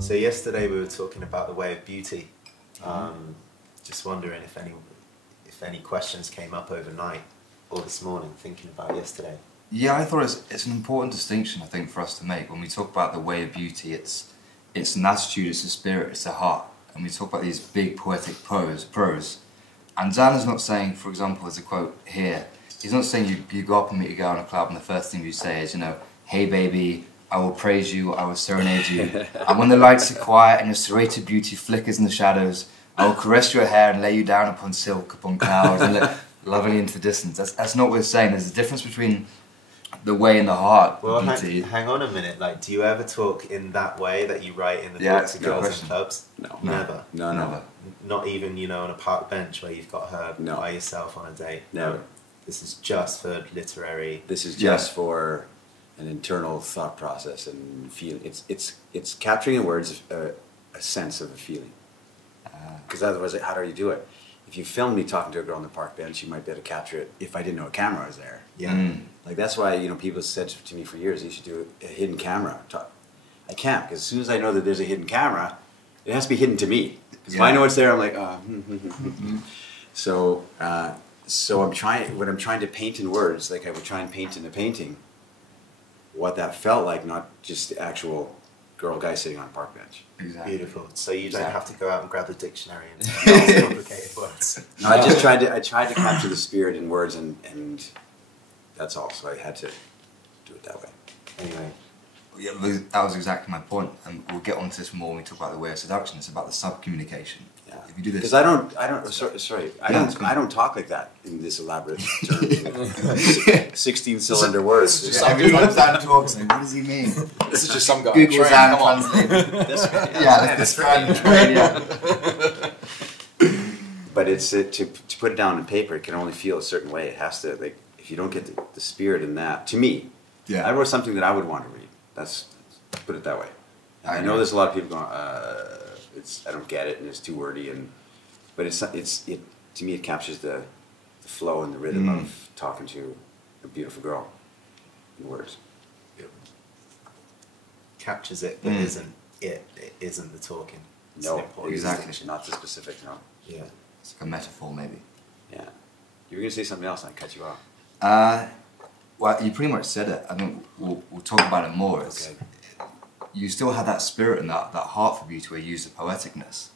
So yesterday we were talking about the way of beauty. Just wondering if any questions came up overnight or this morning, thinking about yesterday. Yeah, I thought it's an important distinction, I think, for us to make. When we talk about the way of beauty, it's an attitude, it's a spirit, it's a heart. And we talk about these big poetic prose. And Zan is not saying, for example, there's a quote here, he's not saying you go up and meet a girl in a club and the first thing you say is, you know, hey baby, I will praise you, I will serenade you. And when the lights are quiet and your serrated beauty flickers in the shadows, I will caress your hair and lay you down upon silk, upon clouds, and look lovingly into the distance. That's not what we're saying. There's a difference between the way and the heart. Well, hang on a minute. Like, do you ever talk in that way that you write in the books of girls in clubs? No. Never? No, never. Not even, you know, on a park bench where you've got her by yourself on a date? Never. This is just for literary... This is just for an internal thought process and feeling. It's capturing in words a sense of a feeling. Because otherwise, how do you do it? If you filmed me talking to a girl on the park bench, you might be able to capture it if I didn't know a camera was there. Yeah. Like, that's why, you know, people said to me for years, you should do a hidden camera. I can't, because as soon as I know that there's a hidden camera, it has to be hidden to me. Because if I know it's there, I'm like, So I'm trying, when I'm trying to paint in words, like I would try and paint in a painting, what that felt like, not just the actual girl-guy sitting on a park bench. Exactly. Beautiful. So you don't have to go out and grab the dictionary and spell complicated words. No, I just tried to capture the spirit in words, and that's all. So I had to do it that way. Anyway. Yeah, that was exactly my point, and we'll get onto this more when we talk about the way of seduction. It's about the sub-communication. Yeah. If you do this, because I don't talk like that in this elaborate term. 16-cylinder words. Every time Zan talks, like, what does he mean? This is just some guy. Google Zan translate. This But it's to put it down on paper. It can only feel a certain way. It has to, like, if you don't get the spirit in that. To me, I wrote something that I would want to read. Let's put it that way. I know there's a lot of people going, I don't get it, and it's too wordy, but to me it captures the flow and the rhythm of talking to a beautiful girl in words. Captures it, but isn't it? It isn't the talking. It's no, exactly. Not the specific. No. Yeah. It's like a metaphor, maybe. Yeah. You were going to say something else, and I cut you off. Well, you pretty much said it. I think we'll talk about it more. Okay. You still have that spirit and that heart for beauty where you use the poeticness,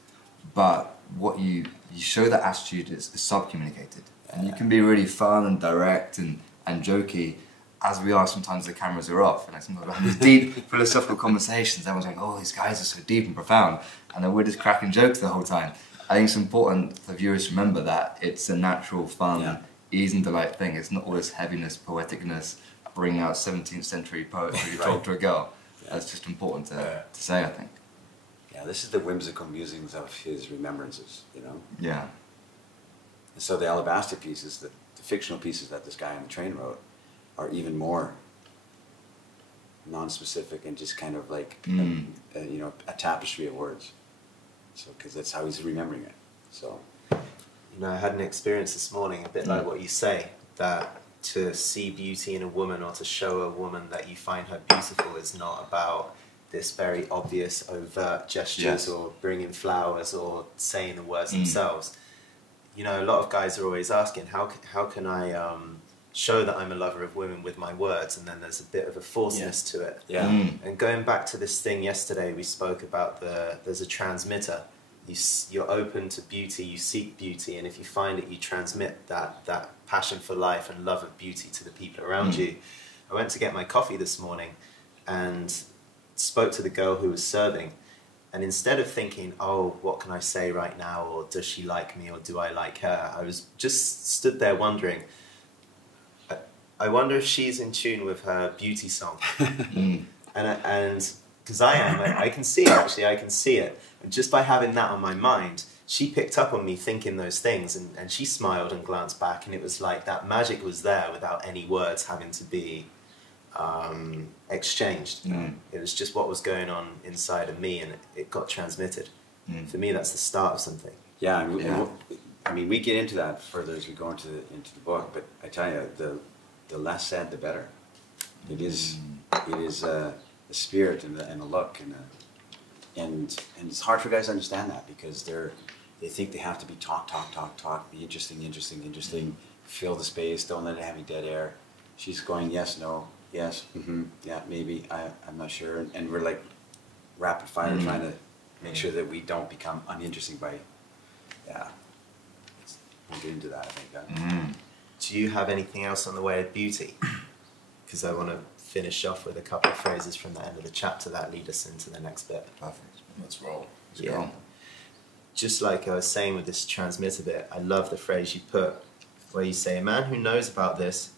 but what you show that attitude is sub-communicated. And you can be really fun and direct and jokey, as we are sometimes the cameras are off. And sometimes we're having these deep philosophical conversations. Everyone's like, oh, these guys are so deep and profound. And then we're just cracking jokes the whole time. I think it's important for viewers to remember that it's a natural, fun, ease and delight thing. It's not all this heaviness, poeticness, bringing out 17th century poetry to talk to a girl. That's just important to say, I think. Yeah, this is the whimsical musings of his remembrances, you know? Yeah. And so the Alabaster pieces, the fictional pieces that this guy on the train wrote, are even more non-specific and just kind of like, you know, a tapestry of words. So, because that's how he's remembering it. So, you know, I had an experience this morning, a bit like what you say, that to see beauty in a woman or to show a woman that you find her beautiful is not about this very obvious overt gestures or bringing flowers or saying the words themselves. You know, a lot of guys are always asking, how can I show that I'm a lover of women with my words? And then there's a bit of a falseness to it. Yeah. And going back to this thing yesterday, we spoke about there's a transmitter. You're open to beauty, you seek beauty, and if you find it, you transmit that passion for life and love of beauty to the people around you. I went to get my coffee this morning and spoke to the girl who was serving, and instead of thinking, oh, what can I say right now, or does she like me, or do I like her, I was just stood there wondering, I wonder if she's in tune with her beauty song. And because I am, I can see it, actually, I can see it. And just by having that on my mind, she picked up on me thinking those things, and she smiled and glanced back, and it was like that magic was there without any words having to be exchanged. It was just what was going on inside of me, and it got transmitted. For me, that's the start of something. Yeah, and I mean, we get into that further as we go into the book, but I tell you, the less said, the better. It is a spirit and a look and and it's hard for guys to understand that because they think they have to be talk, be interesting, fill the space, don't let it have any dead air. She's going yes, no, yes, yeah, maybe, I'm not sure, and we're like rapid fire trying to make sure that we don't become uninteresting by, we'll get into that, I think. Do you have anything else on the way of beauty? Because I want to finish off with a couple of phrases from the end of the chapter that lead us into the next bit. Perfect. Let's roll. Yeah. Just like I was saying with this transmitter bit, I love the phrase you put where you say, a man who knows about this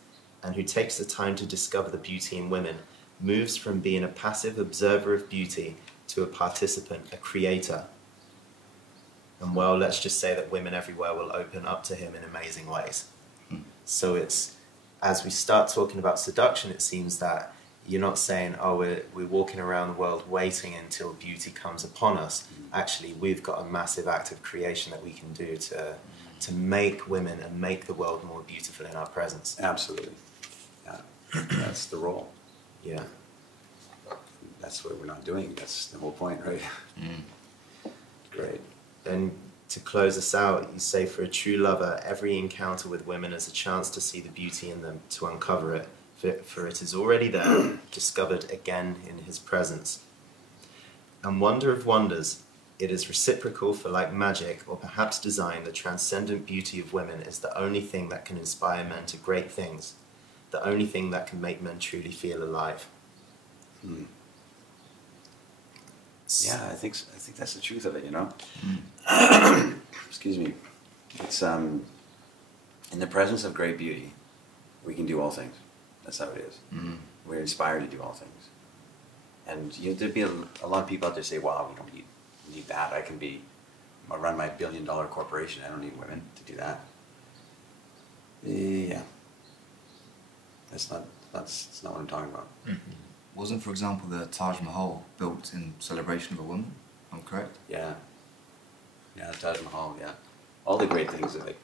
and who takes the time to discover the beauty in women moves from being a passive observer of beauty to a participant, a creator. And well, let's just say that women everywhere will open up to him in amazing ways. So it's, as we start talking about seduction, it seems that you're not saying, oh, we're walking around the world waiting until beauty comes upon us. Actually, we've got a massive act of creation that we can do to make women and make the world more beautiful in our presence. Absolutely. Yeah. That's the role. Yeah. That's what we're not doing. That's the whole point, right? Great. And to close us out, you say, for a true lover, every encounter with women is a chance to see the beauty in them, to uncover it, for it is already there, discovered again in his presence. And wonder of wonders, it is reciprocal, for like magic, or perhaps design, the transcendent beauty of women is the only thing that can inspire men to great things, the only thing that can make men truly feel alive. Yeah, I think that's the truth of it, you know? Excuse me. It's in the presence of great beauty, we can do all things. That's how it is. We're inspired to do all things. And there'd be a lot of people out there say, wow, we don't need that. I run my billion-dollar corporation. I don't need women to do that. Yeah. That's not what I'm talking about. Wasn't, for example, the Taj Mahal built in celebration of a woman? I'm correct? Yeah. Yeah, the Taj Mahal, yeah. All the great things that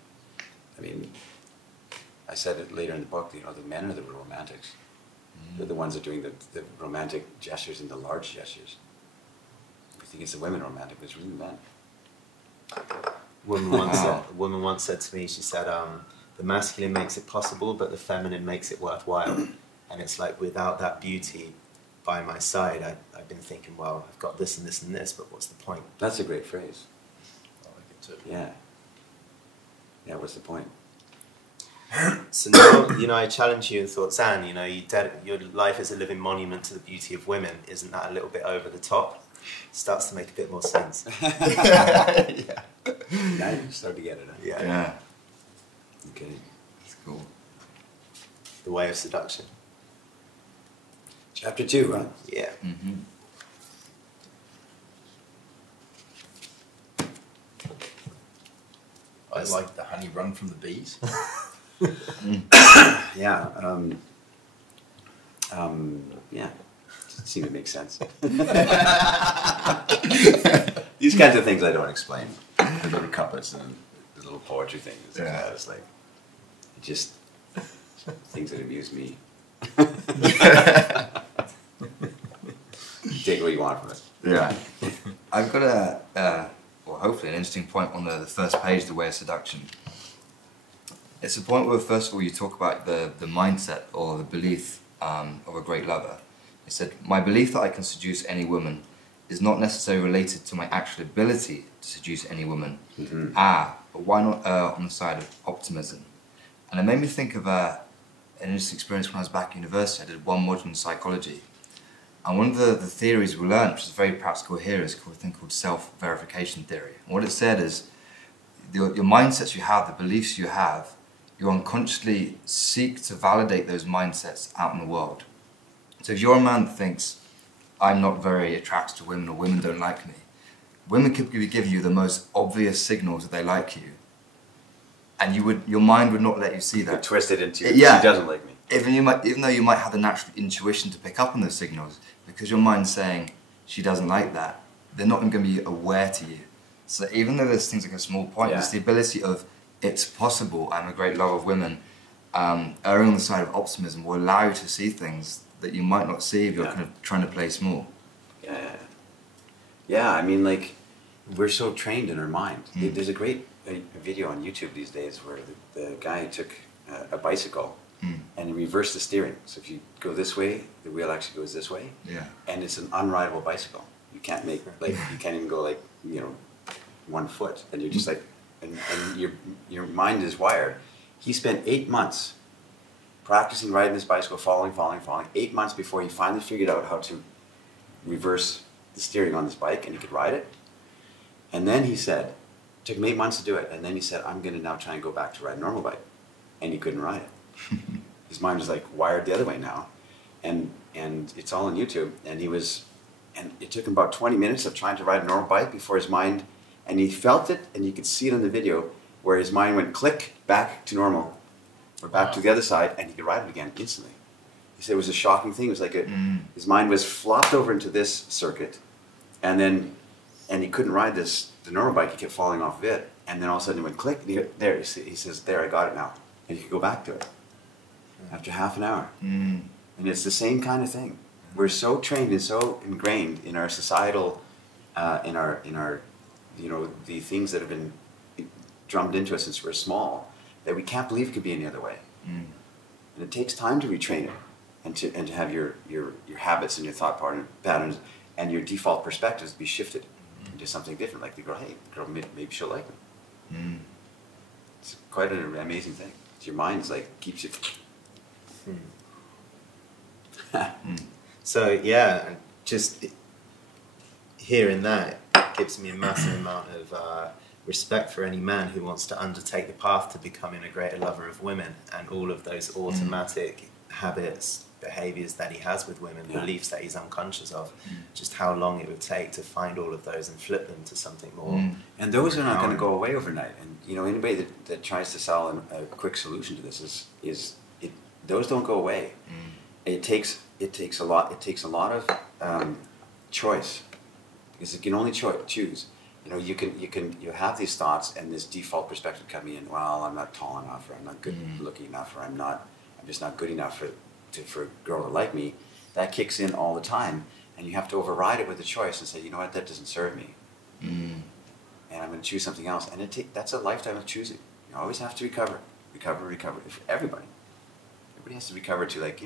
I said it later in the book, the men are the real romantics. They're the ones that are doing the romantic gestures and the large gestures. We think it's the women romantic, but it's really men. A woman once said to me, she said, the masculine makes it possible, but the feminine makes it worthwhile. And it's like, without that beauty by my side, I've been thinking, well, I've got this and this and this, but what's the point? That's a great phrase. I like it too. Yeah. Yeah, what's the point? So now, I challenge you and thought, Zan, your life is a living monument to the beauty of women. Isn't that a little bit over the top? Starts to make a bit more sense. Yeah. Now you start to get it. Huh? Yeah. Okay. It's cool. The way of seduction. Chapter 2, huh? Yeah. I like the honey run from the bees. Yeah. Yeah. Seem to make sense. These kinds of things I don't explain. The little couplets and the little poetry things. Yeah. It's like, just things that amuse me. Take what you want from it. Yeah. I've got hopefully an interesting point on the first page, The Way of Seduction. It's a point where, first of all, you talk about the mindset or the belief of a great lover. It said, my belief that I can seduce any woman is not necessarily related to my actual ability to seduce any woman. But why not on the side of optimism? And it made me think of an interesting experience when I was back at university. I did one module in psychology. And one of the theories we learned, which is very practical here, is called a thing called self-verification theory. And what it said is, your mindsets you have, the beliefs you have, you unconsciously seek to validate those mindsets out in the world. So if you're a man that thinks, I'm not very attracted to women, or women don't like me, women could give you the most obvious signals that they like you. And your mind would not let you see that. Twist it into, Yeah. she doesn't like me. Even though you might have the natural intuition to pick up on those signals, because your mind's saying she doesn't like that, they're not going to be aware to you. So even though there's things like a small point, there's the ability of, it's possible, I'm a great lover of women, erring on the side of optimism will allow you to see things that you might not see if you're kind of trying to play small. Yeah, I mean, like, we're so trained in our mind. There's a great video on YouTube these days where the guy took a bicycle and he reversed the steering. So if you go this way, the wheel actually goes this way. Yeah. And it's an unrideable bicycle. You can't make, like, you can't even go, like, 1 foot. And you're just like, and your mind is wired. He spent 8 months practicing riding this bicycle, falling. 8 months before he finally figured out how to reverse the steering on this bike and he could ride it. And then he said, it took him 8 months to do it. And then he said, I'm going to now try and go back to ride a normal bike. And he couldn't ride it. His mind was like wired the other way now. And it's all on YouTube. And it took him about 20 minutes of trying to ride a normal bike before his mind, and he felt it, and you could see it on the video, where his mind went click, back to normal, or back to the other side, and he could ride it again instantly. He said it was a shocking thing. It was like his mind was flopped over into this circuit, and he couldn't ride the normal bike. He kept falling off of it, and then all of a sudden it went click. And there, he says, there, I got it now, and he could go back to it after half an hour. And it's the same kind of thing. We're so trained and so ingrained in our societal, in our the things that have been drummed into us since we're small, that we can't believe it could be any other way. And it takes time to retrain it, and to have your habits and your thought patterns and your default perspectives be shifted into something different. Like the girl, hey, the girl, maybe she'll like me. It's quite an amazing thing. Your mind's like keeps you. So yeah, just hearing that gives me a massive amount of respect for any man who wants to undertake the path to becoming a greater lover of women, and all of those automatic habits, behaviours that he has with women, beliefs that he's unconscious of, just how long it would take to find all of those and flip them to something more. And those are not going to go away overnight. And anybody that tries to sell a quick solution to this those don't go away. It takes a lot of choice, because you can only choose. You have these thoughts and this default perspective coming in. Well, I'm not tall enough, or I'm not good looking enough, or I'm just not good enough for a girl to like me. That kicks in all the time, and you have to override it with a choice and say, you know what, that doesn't serve me, and I'm going to choose something else. And that's a lifetime of choosing. You always have to recover. For everybody has to recover to, like,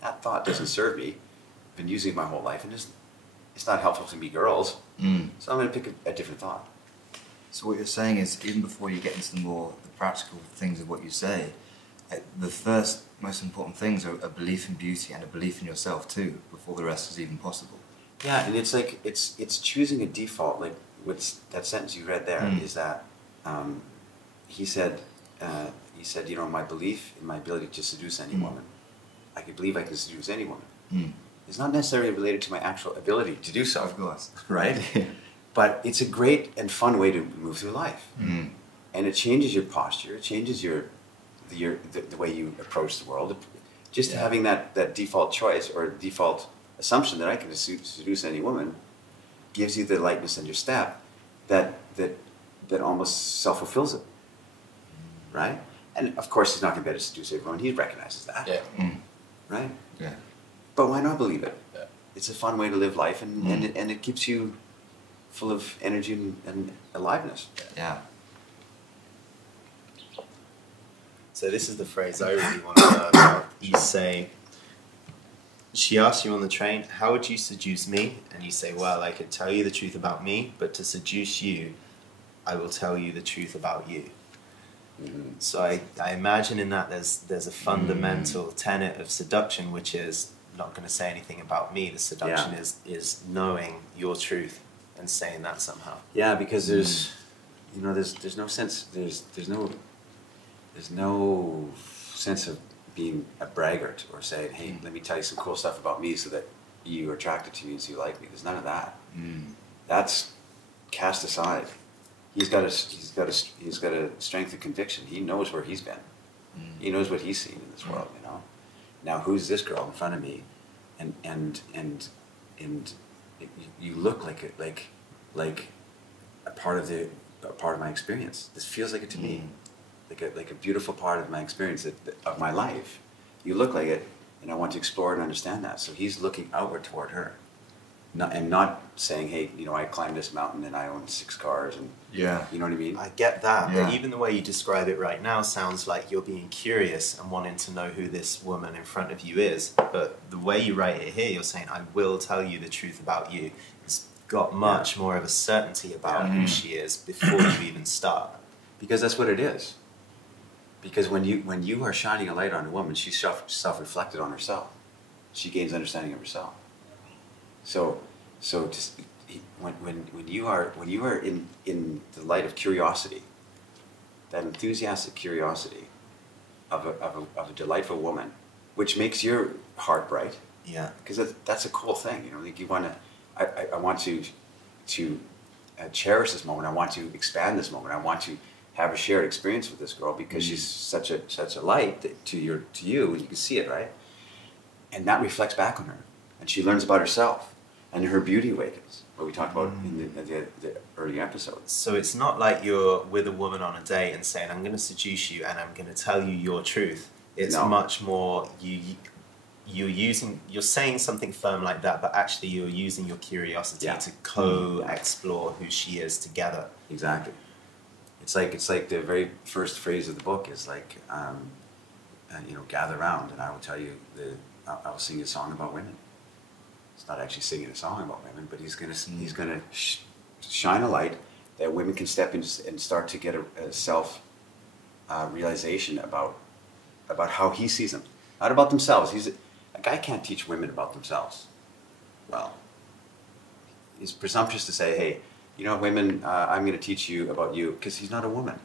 that thought doesn't serve me. I've been using it my whole life, and it's not helpful to me girls. So I'm going to pick a different thought. So what you're saying is, even before you get into the practical things of what you say, the first most important things are a belief in beauty and a belief in yourself too, before the rest is even possible. Yeah, and it's like it's choosing a default. Like that sentence you read there is that he said, my belief in my ability to seduce any woman, I could believe I can seduce any woman. It's not necessarily related to my actual ability to do so. Of course. Right? But it's a great and fun way to move through life. And it changes your posture, it changes the way you approach the world. Just having that default choice or default assumption that I can seduce any woman gives you the lightness in your step that almost self-fulfills it. Right? And of course he's not going to be able to seduce everyone. He recognizes that. Yeah. Right? Yeah. But why not believe it? Yeah. It's a fun way to live life, and it keeps you full of energy and aliveness. Yeah. So this is the phrase I really want to know about. You say, she asks you on the train, how would you seduce me? And you say, well, I could tell you the truth about me, but to seduce you, I will tell you the truth about you. So I imagine in that there's a fundamental tenet of seduction, which is not going to say anything about me. The seduction is knowing your truth and saying that somehow. Yeah, because there's no sense, there's no sense of being a braggart or saying, hey, let me tell you some cool stuff about me so that you are attracted to me and so you like me. There's none of that. That's cast aside. He's got a strength of conviction. He knows where he's been. He knows what he's seen in this world. Now who's this girl in front of me? And you look like a part of my experience. This feels like it to me, like a beautiful part of my experience of my life. You look like it, and I want to explore and understand that. So he's looking outward toward her. not saying, hey, you know, I climbed this mountain and I own 6 cars and you know what I mean. I get that, but even the way you describe it right now sounds like you're being curious and wanting to know who this woman in front of you is. But the way you write it here, you're saying, I will tell you the truth about you. It's got much more of a certainty about who she is before you even start. Because that's what it is. Because when you are shining a light on a woman, she's self-reflected on herself. She gains understanding of herself. So just when you are in the light of curiosity, that enthusiastic curiosity of a delightful woman, which makes your heart bright. Yeah. Because that's a cool thing, you know. Like you want to, I want to cherish this moment. I want to expand this moment. I want to have a shared experience with this girl because she's such a light to you, and you can see it, right? And that reflects back on her, and she learns about herself, and her beauty awakens. What we talked about in the early episodes. So it's not like you're with a woman on a date and saying, I'm going to seduce you and I'm going to tell you your truth. It's much more you're saying something firm like that, but actually you're using your curiosity to co-explore who she is together. Exactly. It's like the very first phrase of the book is like, you know, gather round, and I will tell you I will sing a song about women. It's not actually singing a song about women, but he's gonna shine a light that women can step in and start to get a self realization about how he sees them, not about themselves. A guy can't teach women about themselves. Well, it's presumptuous to say, hey, you know, women, I'm going to teach you about you, because he's not a woman.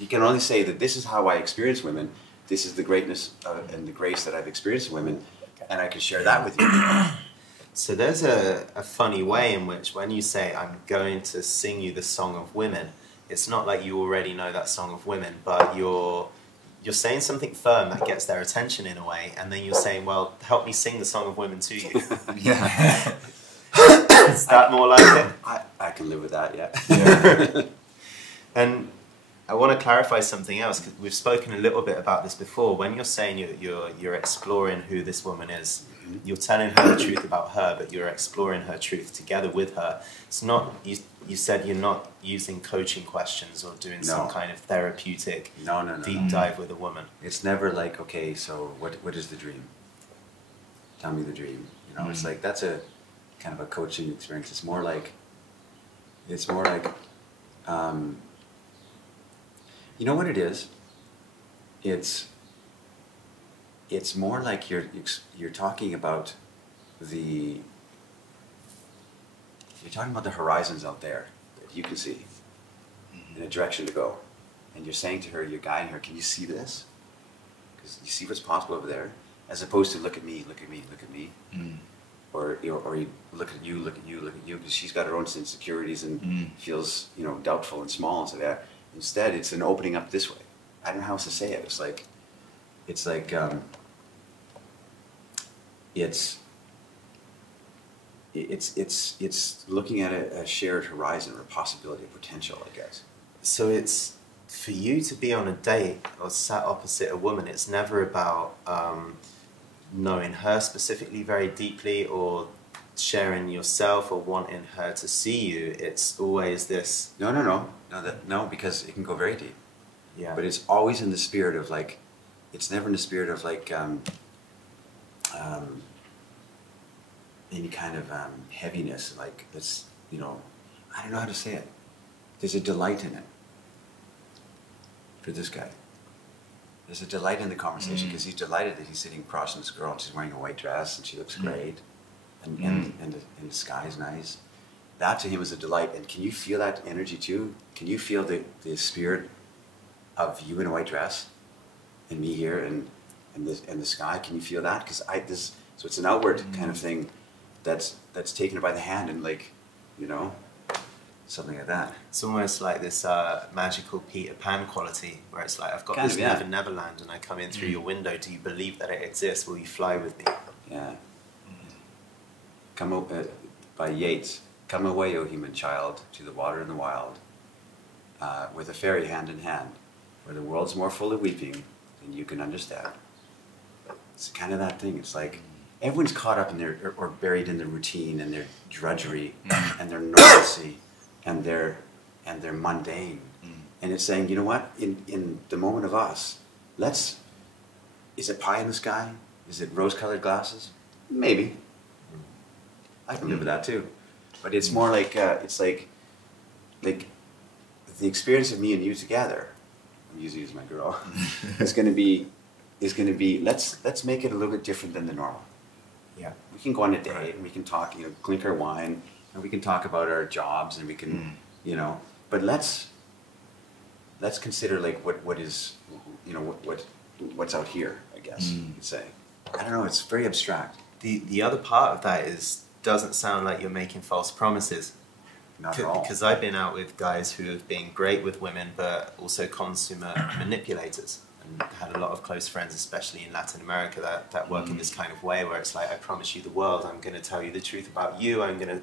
He can only say that this is how I experience women. This is the greatness and the grace that I've experienced in women, and I can share that with you. So there's a funny way in which when you say, I'm going to sing you the song of women, it's not like you already know that song of women, but you're saying something firm that gets their attention in a way, and then you're saying, well, help me sing the song of women to you. Yeah. Is that more like it? I can live with that, yeah. And I want to clarify something else, because we've spoken a little bit about this before. When you're saying you're exploring who this woman is, you're telling her the truth about her, but you're exploring her truth together with her. It's not, you said you're not using coaching questions or doing some kind of therapeutic deep dive with a woman. It's never like, okay, so what is the dream? Tell me the dream. You know, it's like, that's a kind of a coaching experience. It's more like, you know what it is? It's more like you're talking about the horizons out there that you can see, in a direction to go, and you're saying to her, you're guiding her, can you see this? Because you see what's possible over there, as opposed to look at me, look at me, look at me, or you look at you, look at you, look at you, because she's got her own insecurities and feels, you know, doubtful and small and so that. Instead, it's an opening up this way. I don't know how else to say it. It's looking at a shared horizon or a possibility, a potential, I guess. So it's for you to be on a date or sat opposite a woman. It's never about knowing her specifically very deeply or sharing yourself or wanting her to see you. It's always this. No, because it can go very deep. Yeah. But it's always in the spirit of like, it's never in the spirit of like any kind of heaviness. Like it's, you know, I don't know how to say it. There's a delight in it for this guy. There's a delight in the conversation because he's delighted that he's sitting across from this girl and she's wearing a white dress and she looks great, and the sky's nice. That to him is a delight. And can you feel that energy too? Can you feel the spirit of you in a white dress and me here and the sky? Can you feel that? Because so it's an outward kind of thing that's taken by the hand and like, you know, something like that. It's almost like this magical Peter Pan quality, where it's like, I've got Kind this of, Neverland and I come in through your window. Do you believe that it exists? Will you fly with me? Yeah. By Yeats. Come away, O human child, to the water and the wild, with a fairy hand in hand, where the world's more full of weeping than you can understand. It's kind of that thing. It's like, everyone's caught up in their, or buried in their routine and their drudgery and their normalcy and their mundane. And it's saying, you know what, in the moment of us, is it pie in the sky? Is it rose-colored glasses? Maybe. I can live with that too. But it's more like, it's like the experience of me and you together, I'm using you as my girl, is going to be, let's make it a little bit different than the normal. Yeah. We can go on a date and we can talk, clink our wine, and we can talk about our jobs, and we can, but let's consider like what is, what's out here, I guess you could say. I don't know, it's very abstract. The other part of that doesn't sound like you're making false promises. Not at all. Because I've been out with guys who have been great with women, but also consummate manipulators, and had a lot of close friends, especially in Latin America, that work in this kind of way, where it's like, I promise you the world, I'm going to tell you the truth about you, I'm going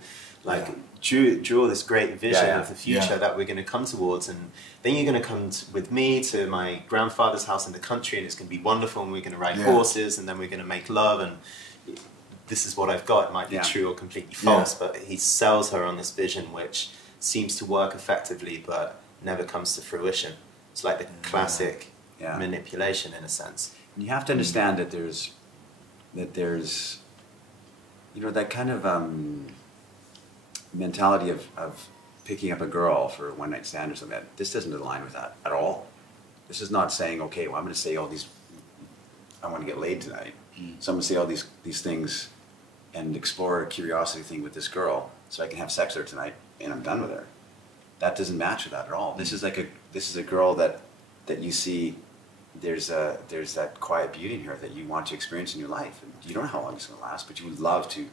to draw this great vision of the future that we're going to come towards, and then you're going to come with me to my grandfather's house in the country, and it's going to be wonderful, and we're going to ride horses, and then we're going to make love, and this is what I've got. It might be true or completely false, but he sells her on this vision which seems to work effectively but never comes to fruition. It's like the classic manipulation in a sense. And you have to understand that there's that kind of mentality of picking up a girl for a one-night stand or something. This doesn't align with that at all. This is not saying, okay, well, I'm going to say all these, I want to get laid tonight. So I'm going to say all these things and explore a curiosity thing with this girl so I can have sex with her tonight and I'm done with her. That doesn't match with that at all. This is a girl that you see, there's that quiet beauty in her that you want to experience in your life. And you don't know how long it's going to last, but you would love to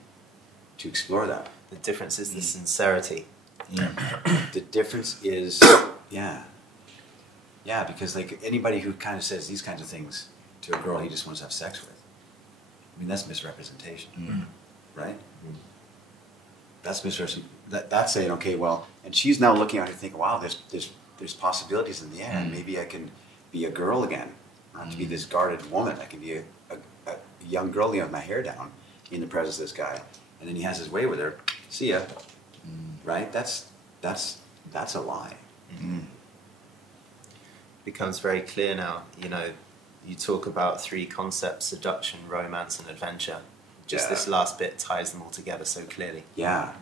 explore that. The difference is the sincerity. The difference is, because like anybody who kind of says these kinds of things to a girl he just wants to have sex with, I mean, that's misrepresentation, right? That's misrepresentation. That's saying, okay, well, and she's now looking at her thinking, wow, there's possibilities in the air, and maybe I can be a girl again, not to be this guarded woman. I can be a young girl with my hair down in the presence of this guy, and then he has his way with her. See ya, right? That's a lie. Becomes very clear now. You talk about three concepts: seduction, romance, and adventure. Just this last bit ties them all together so clearly. Yeah,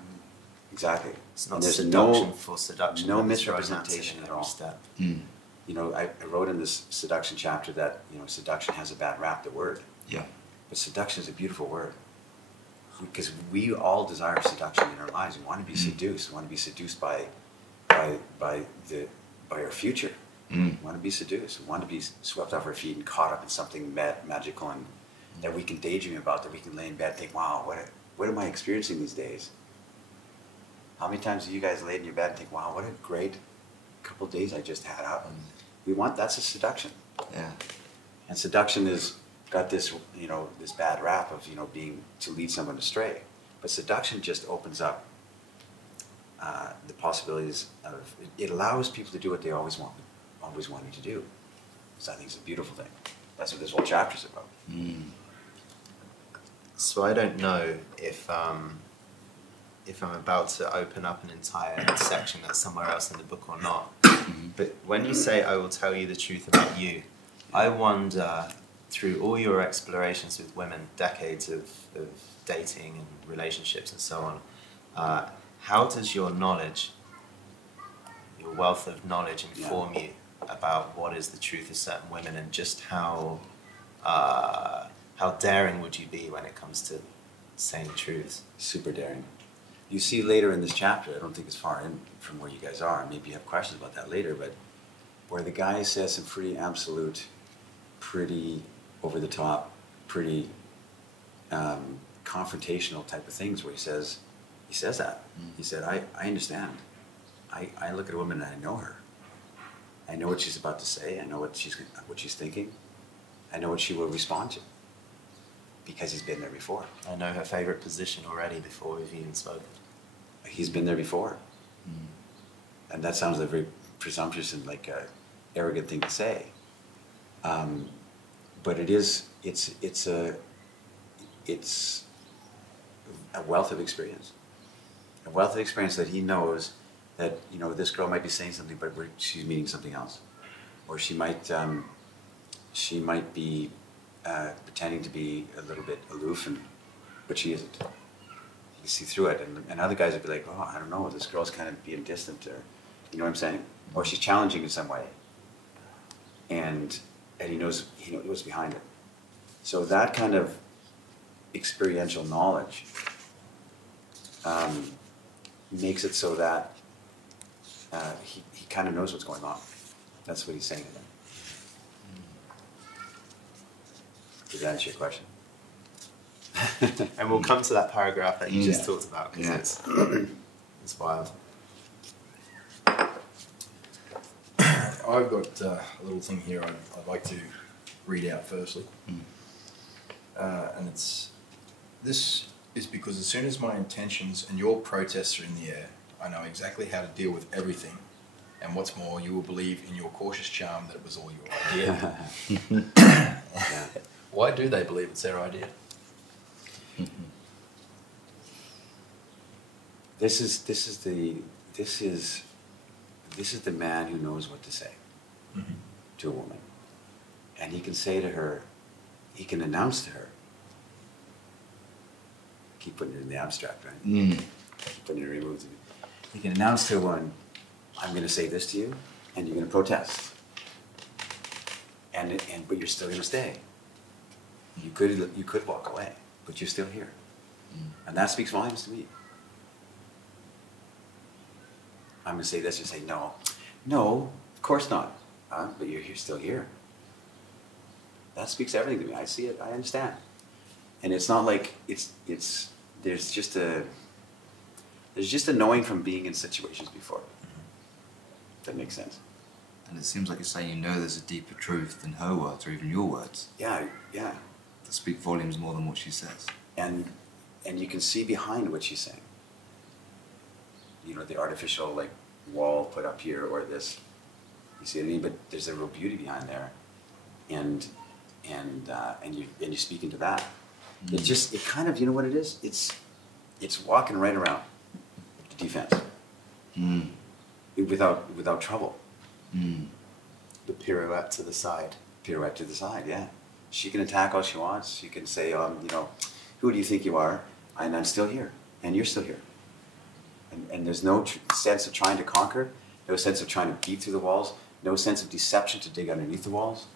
exactly. It's not seduction for seduction. No misrepresentation at all. Step. I wrote in this seduction chapter that seduction has a bad rap, the word. Yeah. But seduction is a beautiful word, because we all desire seduction in our lives. We want to be seduced. We want to be seduced by our future. We want to be seduced. We want to be swept off our feet and caught up in something magical and that we can daydream about, that we can lay in bed and think, wow, what am I experiencing these days? How many times have you guys laid in your bed and think, wow, what a great couple of days I just had out? That's a seduction. Yeah. And seduction has got this, this bad rap of, being to lead someone astray. But seduction just opens up the possibilities of, it allows people to do what they always wanted to do. So I think it's a beautiful thing. That's what this whole chapter's about. So I don't know if I'm about to open up an entire section that's somewhere else in the book or not. But when you say, I will tell you the truth about you, I wonder, through all your explorations with women, decades of dating and relationships and so on, how does your knowledge, your wealth of knowledge, inform you about what is the truth of certain women, and just how daring would you be when it comes to saying truths? Super daring. You see later in this chapter, I don't think it's far in from where you guys are, maybe you have questions about that later, but where the guy says some pretty absolute, pretty over the top, pretty confrontational type of things, where he says that. He said, I understand. I look at a woman and I know her. I know what she's about to say. I know what she's thinking. I know what she will respond to, because he's been there before. I know her favorite position already before we've even spoken. He's been there before. And that sounds like a very presumptuous and like a arrogant thing to say. But it's it's a wealth of experience. A wealth of experience that he knows that, you know, this girl might be saying something, but she's meaning something else. Or she might be pretending to be a little bit aloof, but she isn't. You can see through it. And other guys would be like, oh, I don't know, this girl's kind of being distant, or, you know what I'm saying? Or she's challenging in some way. And he knows what's behind it. So that kind of experiential knowledge makes it so that he kind of knows what's going on. That's what he's saying to them. Does that answer your question? And we'll come to that paragraph that you just talked about, because it's wild. I've got a little thing here I'd like to read out firstly. And this is because as soon as my intentions and your protests are in the air, I know exactly how to deal with everything. And what's more, you will believe in your cautious charm that it was all your idea. Why do they believe it's their idea? This is the man who knows what to say to a woman, and he can say to her, he can announce to her. Keep putting it in the abstract, right? Keep putting it removed. He can announce to a woman, I'm going to say this to you, and you're going to protest, but you're still going to stay. You could walk away, but you're still here, and that speaks volumes to me. I'm going to say this, you say no. No, of course not. But you're still here. That speaks everything to me. I see it. I understand. And it's not like there's just a knowing from being in situations before. That makes sense. And it seems like you're saying, you know, there's a deeper truth than her words or even your words. Yeah. That speak volumes more than what she says. And you can see behind what she's saying. You know, the artificial like wall put up here, or this, you see what I mean? But there's a real beauty behind there, and you're speaking to that. It kind of, you know what it is? It's walking right around the defense without trouble. The pirouette to the side. Pirouette to the side, yeah. She can attack all she wants. She can say, you know, who do you think you are? And I'm still here, and you're still here. And there's no sense of trying to conquer, no sense of trying to beat through the walls, no sense of deception to dig underneath the walls.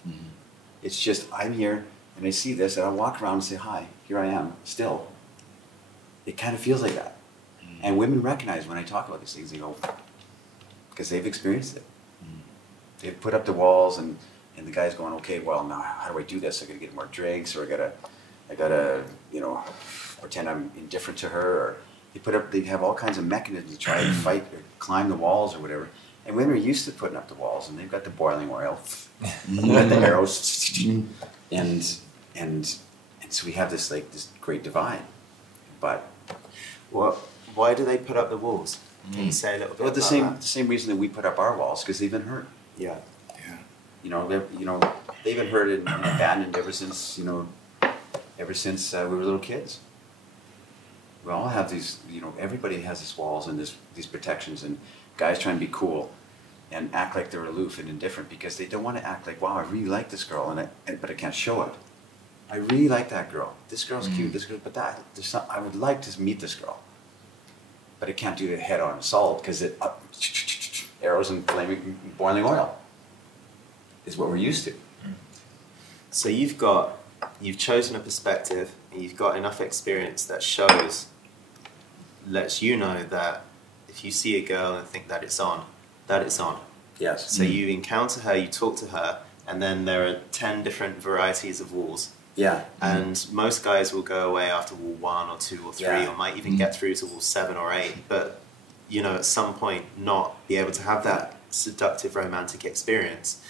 It's just, I'm here, and I see this, and I walk around and say, hi, here I am, still. It kind of feels like that. And women recognize when I talk about these things, they go, because they've experienced it. They've put up the walls, and the guy's going, okay, well, now how do I do this? I gotta get more drinks, or I gotta, you know, pretend I'm indifferent to her, or they have all kinds of mechanisms to try to fight or climb the walls or whatever. And women are used to putting up the walls, and they've got the boiling oil, they've got the arrows, and so we have this great divide. But why do they put up the walls? Can you say a little bit about that? The same reason that we put up our walls, because they've been hurt. Yeah. You know, they've been hurt and abandoned ever since we were little kids. We all have these, you know, everybody has these walls and these protections, and guys trying to be cool and act like they're aloof and indifferent because they don't want to act like, wow, I really like this girl, but I can't show it. I really like that girl. This girl's cute. This girl, but I would like to meet this girl, but I can't do a head-on assault because arrows and boiling oil is what we're used to. So you've chosen a perspective, and you've got enough experience that lets you know that if you see a girl and think that it's on, that it's on. Yes. So you encounter her, you talk to her, and then there are 10 different varieties of walls. Yeah. And most guys will go away after wall 1 or 2 or 3, or might even get through to wall 7 or 8, but, you know, at some point not be able to have that seductive romantic experience.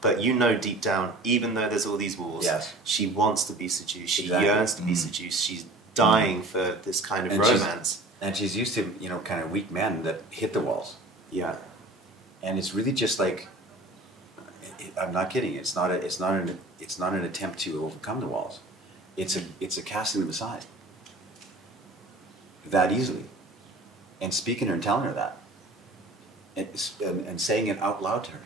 But you know deep down, even though there's all these walls, she wants to be seduced, she yearns to be seduced, she's dying for this kind of romance. And she's used to, you know, kind of weak men that hit the walls. Yeah. And it's really just like, I'm not kidding. It's not an attempt to overcome the walls. It's a casting them aside that easily, and speaking to her and telling her that, and saying it out loud to her.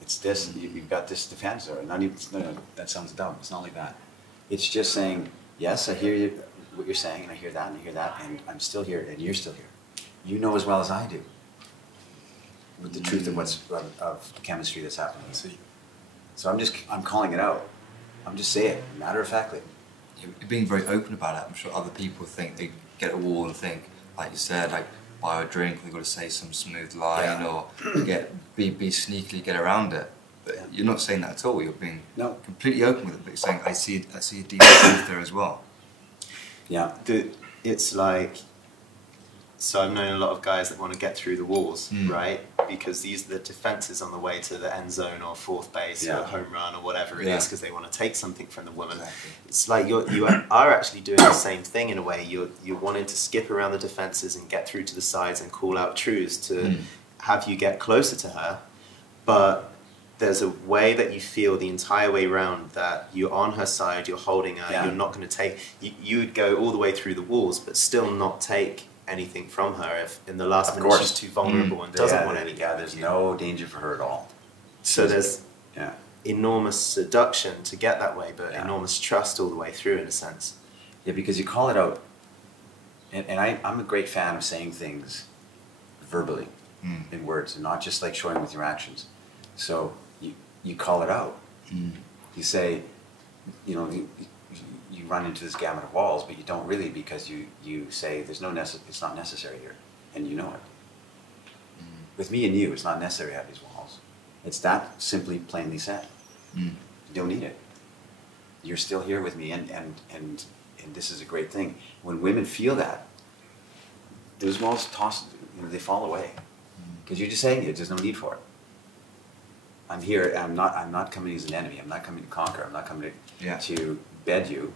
It's this, you've got this defense, or not even, no, that sounds dumb, it's not like that. It's just saying, yes, I hear you, what you're saying, and I hear that, and I hear that, and I'm still here, and you're still here. You know as well as I do with the truth of of the chemistry that's happening. So I'm calling it out. I'm just saying it, matter of factly. You're being very open about it. I'm sure other people think they get a wall and think, like you said, like buy a drink, we've got to say some smooth line, or be sneakily get around it. But you're not saying that at all. You're being completely open with it, but you're saying I see a deep truth there as well. Yeah. It's like, so I've known a lot of guys that want to get through the walls, right? Because these are the defenses on the way to the end zone or fourth base or home run or whatever it is, because they want to take something from the woman. Exactly. It's like you are actually doing the same thing in a way. You're wanting to skip around the defenses and get through to the sides and call out truths to have you get closer to her. But there's a way that you feel the entire way around that you're on her side, you're holding her, you're not going to take... You would go all the way through the walls, but still not take anything from her if in the last minute she's too vulnerable and doesn't want anything. There's no danger for her at all. So there's enormous seduction to get that way, but enormous trust all the way through, in a sense. Yeah, because you call it out. And I'm a great fan of saying things verbally, in words, and not just like showing with your actions. So you call it out. You say, you know, you run into this gamut of walls, but you don't really, because you say there's no it's not necessary here, and you know it. With me and you, it's not necessary to have these walls. It's that simply plainly said. You don't need it. You're still here with me, and this is a great thing. When women feel that, those walls they fall away, because you're just saying it. There's no need for it. I'm here. And I'm not coming as an enemy. I'm not coming to conquer. I'm not coming to bed you.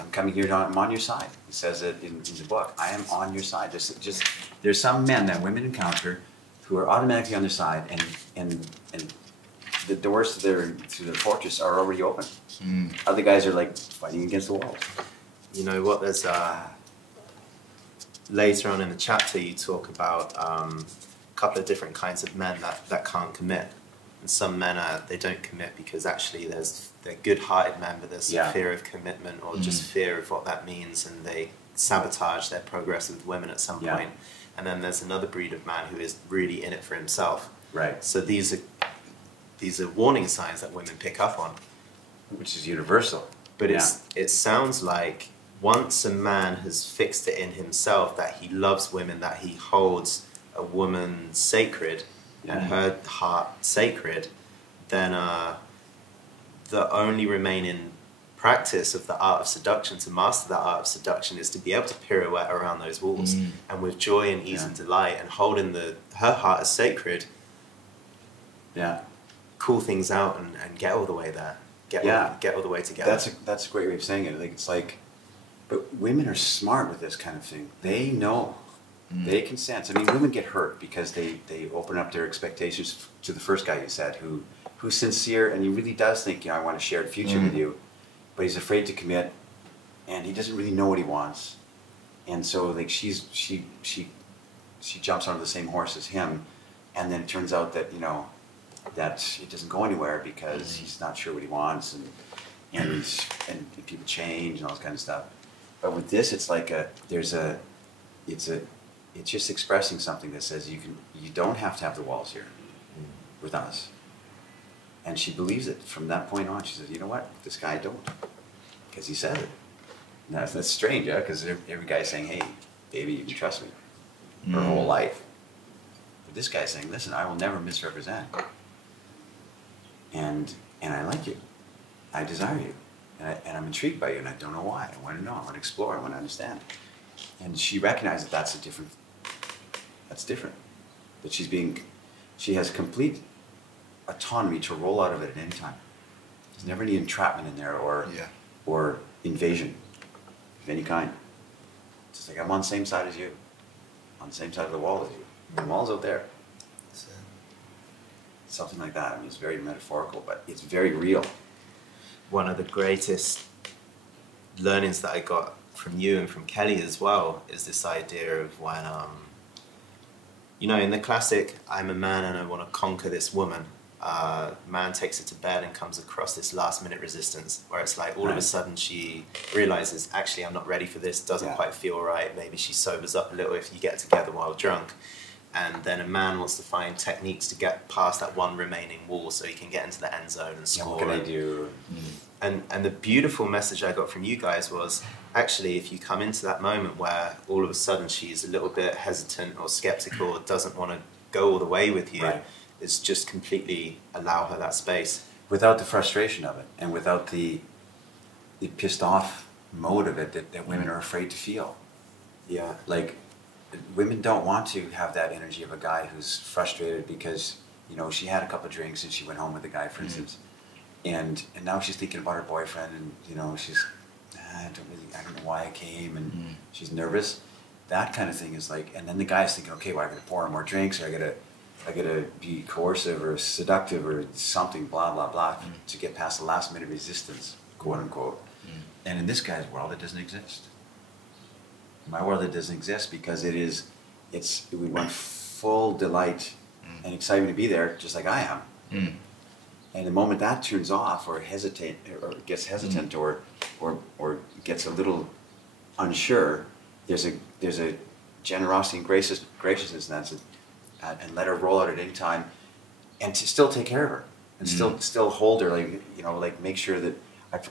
I'm coming here. I'm on your side. He says it in the book. I am on your side. There's some men that women encounter who are automatically on their side, and the doors to their fortress are already open. Other guys are like fighting against the walls. You know what? There's later on in the chapter you talk about a couple of different kinds of men that can't commit. And some men they don't commit because actually they're good-hearted men, but there's some fear of commitment or just fear of what that means, and they sabotage their progress with women at some point. And then there's another breed of man who is really in it for himself. Right. So these are warning signs that women pick up on, which is universal. But it sounds like once a man has fixed it in himself that he loves women, that he holds a woman sacred and her heart sacred, then the only remaining practice of the art of seduction, to master that art of seduction, is to be able to pirouette around those walls and with joy and ease and delight and holding her heart as sacred, cool things out and get all the way there, get all the way together. That's a great way of saying it. Like, it's like, but women are smart with this kind of thing. They know. They can sense. I mean, women get hurt because they open up their expectations to the first guy you said, who's sincere, and he really does think, I want a shared future with you, but he's afraid to commit, and he doesn't really know what he wants, and so like she jumps onto the same horse as him, and then it turns out that that it doesn't go anywhere because he's not sure what he wants, and people change and all this kind of stuff. But with this, it's like it's just expressing something that says you don't have to have the walls here with us. And she believes it from that point on. She says, you know what, this guy don't, because he said it. Now, that's strange, because every guy's saying, hey, baby, you can trust me her whole life. But this guy's saying, listen, I will never misrepresent. And I like you. I desire you. And I'm intrigued by you, and I don't know why. I want to know. I want to explore. I want to understand. And she recognizes that's different. That she has complete autonomy to roll out of it at any time. There's never any entrapment in there or invasion of any kind. It's just like, I'm on the same side as you, on the same side of the wall as you. The wall's out there. Something like that. I mean, it's very metaphorical, but it's very real. one of the greatest learnings that I got from you and from Kelly as well is this idea of when, you know, in the classic, I'm a man and I want to conquer this woman. Man takes her to bed and comes across this last minute resistance where it's like all of a sudden she realizes, actually, I'm not ready for this, doesn't quite feel right. Maybe she sobers up a little if you get together while drunk. And then a man wants to find techniques to get past that one remaining wall so he can get into the end zone and score. Yeah, what can I do? And the beautiful message I got from you guys was, actually, if you come into that moment where all of a sudden she's a little bit hesitant or skeptical or doesn't want to go all the way with you, is just completely allow her that space. Without the frustration of it and without the pissed off mode of it that women are afraid to feel. Yeah. Like, women don't want to have that energy of a guy who's frustrated because, you know, she had a couple of drinks and she went home with a guy, for instance. And now she's thinking about her boyfriend and, you know, she's, I don't know why I came, and she's nervous. That kind of thing is like, and then the guy's thinking, okay, well, I gotta pour her more drinks, or I gotta be coercive or seductive or something, blah, blah, blah, to get past the last minute resistance, quote unquote. And in this guy's world, it doesn't exist. In my world, it doesn't exist because we want full delight and excitement to be there, just like I am. And the moment that turns off or gets hesitant or gets a little unsure, there's a generosity and graciousness in that, and let her roll out at any time, and to still take care of her and still hold her, like, you know, like make sure that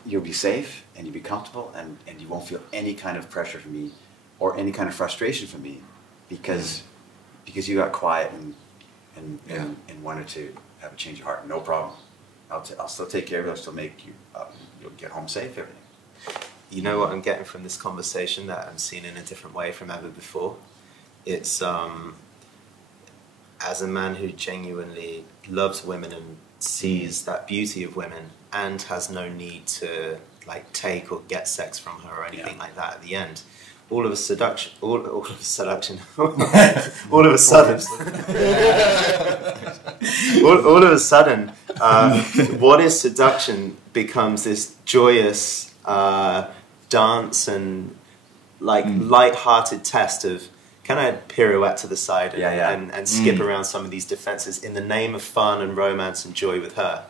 you'll be safe and you'll be comfortable and you won't feel any kind of pressure from me or any kind of frustration from me because you got quiet and wanted to have a change of heart. No problem. I'll still take care of you. I'll still make you, you'll get home safe, everything. You know what I'm getting from this conversation that I'm seeing in a different way from ever before? It's, as a man who genuinely loves women and sees that beauty of women and has no need to like take or get sex from her or anything like that at the end, all of a sudden, what is seduction becomes this joyous dance and like light-hearted test of, can I pirouette to the side and skip around some of these defenses in the name of fun and romance and joy with her?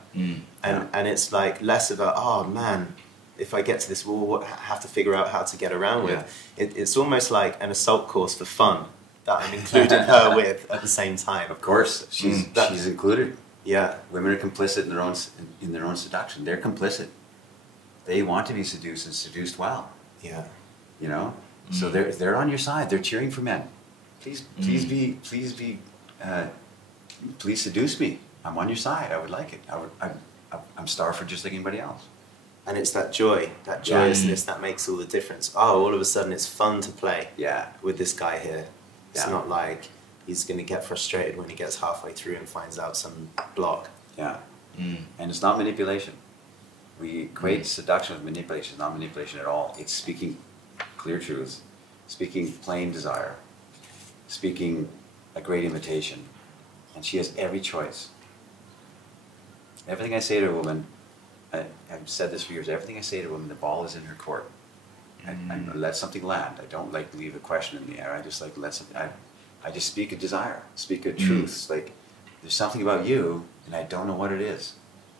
And it's like less of a, oh man, if I get to this wall, I have to figure out how to get around with. It's almost like an assault course for fun that I'm including her with at the same time. Of course, she's included. Yeah, women are complicit in their own seduction. They're complicit. They want to be seduced and seduced well. Yeah, you know. So they're on your side. They're cheering for men. Please seduce me. I'm on your side. I would like it. I'm starved for just like anybody else. And it's that joy, that joyousness that makes all the difference. Oh, all of a sudden it's fun to play with this guy here. It's not like he's going to get frustrated when he gets halfway through and finds out some block. Yeah. And it's not manipulation. We equate seduction with manipulation. It's not manipulation at all. It's speaking clear truths, speaking plain desire, speaking a great invitation. And she has every choice. Everything I say to a woman, I've said this for years, everything I say to a woman, the ball is in her court. I let something land. I don't like to leave a question in the air. I just like let something, I just speak a desire, speak a truth. It's like, there's something about you, and I don't know what it is.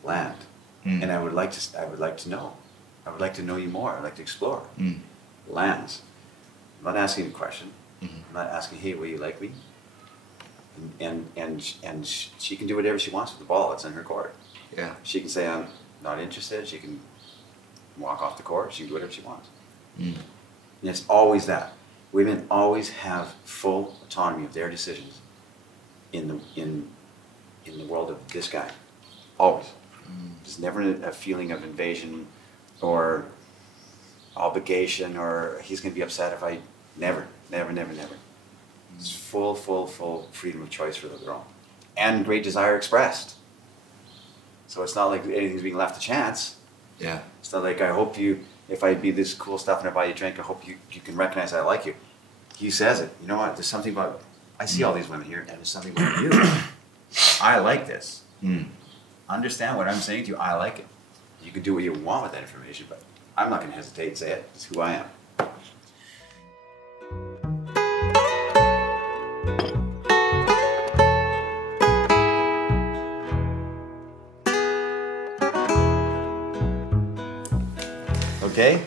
Land. And I would like to know. I would like to know you more. I'd like to explore. Lands. I'm not asking a question. I'm not asking, hey, will you like me? And she can do whatever she wants with the ball. It's in her court. Yeah. She can say, I'm not interested. She can walk off the court. She can do whatever she wants. And it's always that. Women always have full autonomy of their decisions in the world of this guy. Always. There's never a feeling of invasion or obligation or he's going to be upset if I... Never. It's full freedom of choice for the girl. And great desire expressed. So it's not like anything's being left to chance. Yeah. It's not like, I hope you, if I be this cool stuff and I buy you a drink, I hope you can recognize I like you. He says it. You know what? There's something about, I see all these women here, and there's something about you. I like this. Understand what I'm saying to you. I like it. You can do what you want with that information, but I'm not going to hesitate and say it. It's who I am. Okay?